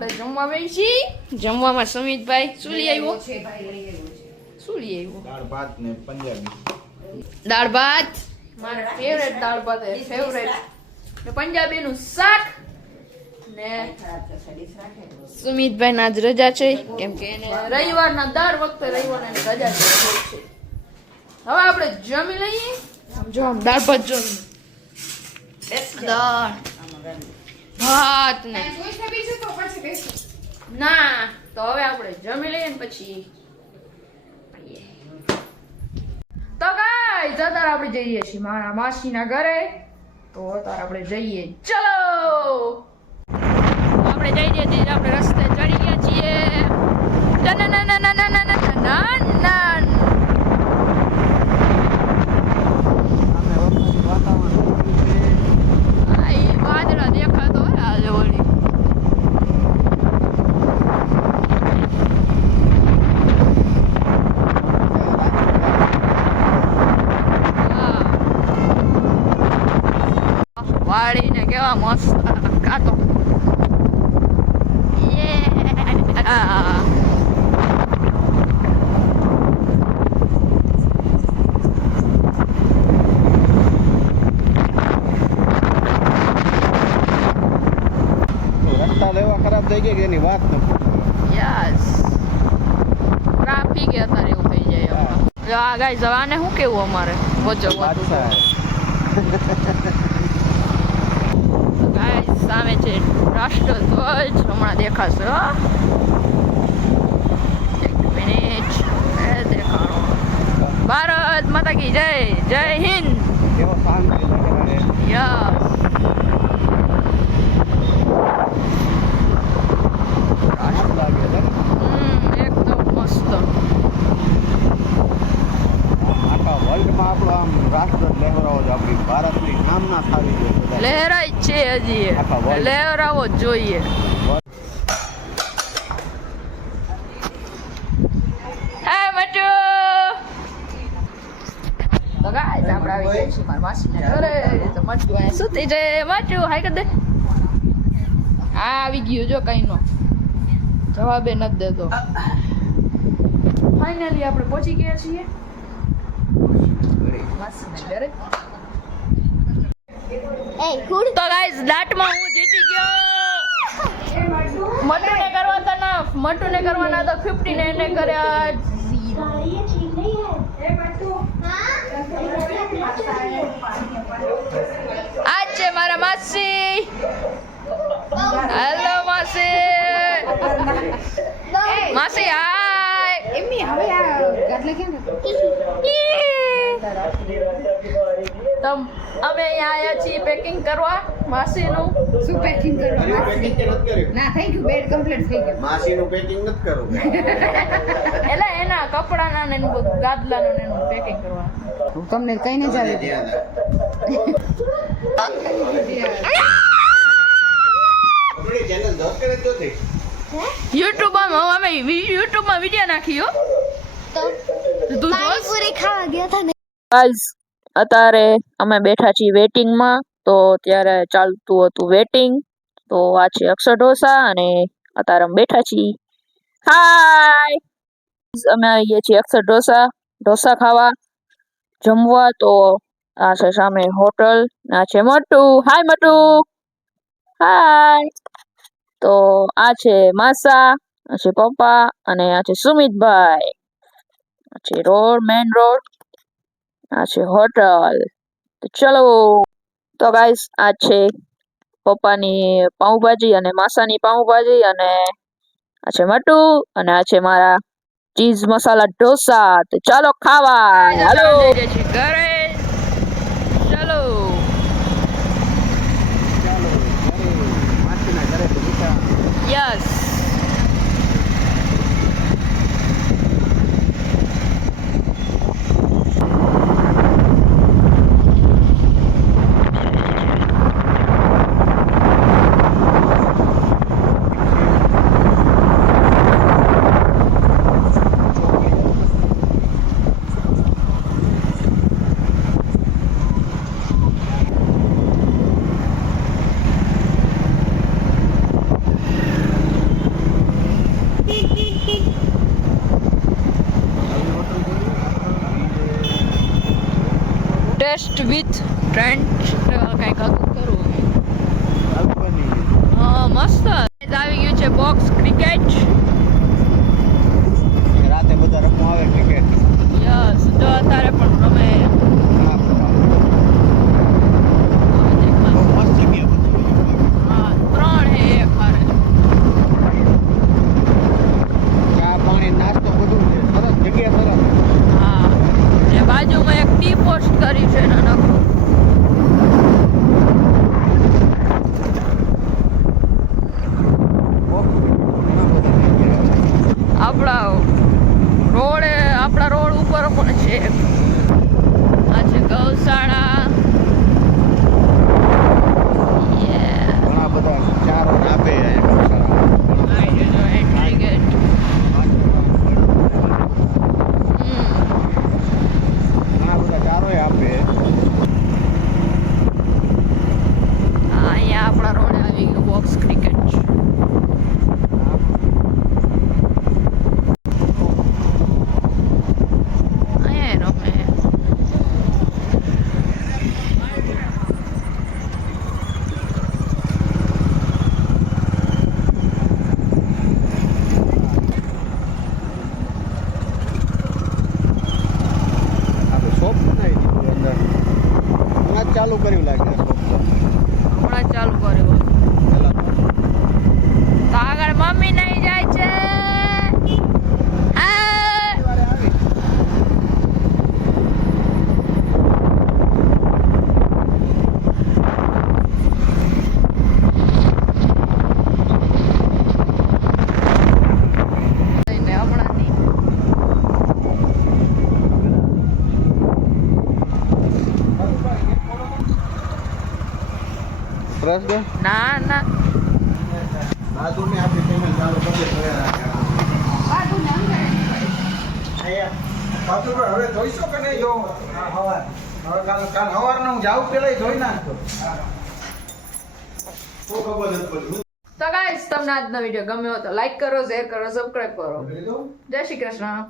આપણે જમવા બેસી. જમવામાં સમિતભાઈ શું લઈ આવ્યો છે? શું લઈ આવ્યો? દાળ ભાત ને પંજાબી. દાળ ભાત, મારા ફેવરેટ દાળ ભાત છે, ફેવરેટ. ને પંજાબી નું શાક ને સુમિતભાઈ ના આજ રજા છે કેમ કે એને રવિવારના દર વખતે રવિવારના રજા છે. હવે આપણે જમી લઈએ. આમ જો આમ દાળ ભાત જો દાળ ભાત ને ના તો હવે આપણે જમી લઈએ ને પછી તો ગાઈસ અત્યારે આપણે જઈએ છીએ મારા માસીના ઘરે. તો અત્યારે આપણે જઈએ. ચલો આપણે જઈએ છીએ. આપણે રસ્તે ચડી ગયા છીએ. વાદળા દેખાતો હોય આજે ઓલી. વાળીને કેવા મસ્ત કાતો. રસ્તા એવા ખરાબ થઈ ગયા કે એની વાત ન યસ ટ્રાફિક અત્યારે એવું થઈ જાય. આ ગાઈસ આને શું કેવું અમારે વચ્ચે ગાઈસ સામે છે રાષ્ટ્રધ્વજ હમણાં દેખાશે. એક મિનિટ દેખાડો. ભારત માતા કી જય. જય હિન્દ. કેવો શાંતિ લાગે. યસ મસ્ત લાગે છે. એકદમ મસ્ત. આખા વર્લ્ડમાં આપણો આમ રાષ્ટ્ર લહેરાવો છે. આપણી ભારતની નામના થાવી જોઈએ. લહેરાય છે હજી લહેરાવો જ જોઈએ. હા મટુ તો ગાઈસ આપણે આવી ગયા છીએ મારા માસીના ઘરે. તો મટુ અહીંયા સુતી છે. મટુ હાય કર દે. આ આવી ગયો જો કઈ નો જવાબે નથી દેતો. ફાઇનલી આપણે પહોંચી ગયા છીએ માસીના ઘરે. તો ગાઈસ દાટમાં હું જીતી ગયો. મટુને કરવાના તો 50 ને એને કર્યા 0. આજ છે મારા માસી. હેલો માસી. માસી હાય. એમી હવે આ ગાટલે કેમ તમ અમે અહીંયા આવ્યા છીએ પેકિંગ કરવા માસીનું. શું પેકિંગ કરવા? ના થેન્ક યુ બેડ કમ્પ્લીટ થઈ ગયું. માસીનું પેકિંગ નથી કરવું. એટલે એના કપડાના ને એનું બધું ગાદલાનું ને એનું પેકિંગ કરવાનું. તમને કઈ ન જાવે યુટ્યુબમાં અમે યુટ્યુબમાં વિડિયો નાખ્યો તો તું પાણીપુરી ખાવા ગયા હતા ને. ગાઈસ અત્યારે અમે બેઠા છીએ વેટિંગમાં. તો ત્યારે ચાલતું હતું વેટિંગ. તો આ છે અક્ષર ઢોસા અને અત્યારે અમે બેઠા છીએ. હાય અમે આવી ગયા છીએ અક્ષર ઢોસા ખાવા જમવા. તો આ છે સામે હોટલ. આ છે મટુ. હાય મટુ. હાય. તો આ છે માસા, આ છે પપ્પા અને આ છે સુમિતભાઈ. આ છે રોડ મેન રોડ. આ છે હોટલ. તો ચલો. તો ગાઈસ આ છે પપ્પાની પાઉંભાજી અને માસાની પાઉંભાજી અને આ છે મટુ અને આ છે મારા ચીઝ મસાલા ઢોસા. તો ચાલો ખાવા. હાલો ઘરે. ચલો યસ. વિથ ટ્રેન્ડ કંઈક હતું કરવું. બાલ્કની હા મસ્ત આવી ગયું છે બોક્સ ક્રિકેટ. રાતે બધા રમવા આવે ક્રિકેટ. યસ જો અત્યારે પણ રમે. બહુ મસ્ત જગ્યા બધું. હા 3 હે એક હારે. ચા પાણી નાસ્તો બધું છે સરસ જગ્યા સરસ. હા ને બાજુમાં એક ટી પોસ્ટ કરી છે નાનકડું. આપણા રોડ ઉપર પણ છે. આ છે ગૌશાળા. ઘણા બધા ચારો આપે ગૌશાળા. Entry gate. ઘણા બધા ચારો આપે. અહીંયા આપણા રોડ આવી ગયો બોક્સ ક્રિકેટ. ચાલુ કર્યું લાગે હમણાં ચાલુ કર્યું. તો આગળ મમ્મી નહીં જાય છે. ના ના બાજુ ને આપણી ચેનલ ચાલુ કરી હવે જોઈશો કે નહીં જો હવાર હવે કાલ સવારનું જાવ પેલા જોઈ નાખતો. તો ગાઈસ તમને આજનો વિડીયો ગમ્યો તો લાઈક કરો, શેર કરો, સબસ્ક્રાઇબ કરો. જય શ્રી કૃષ્ણ.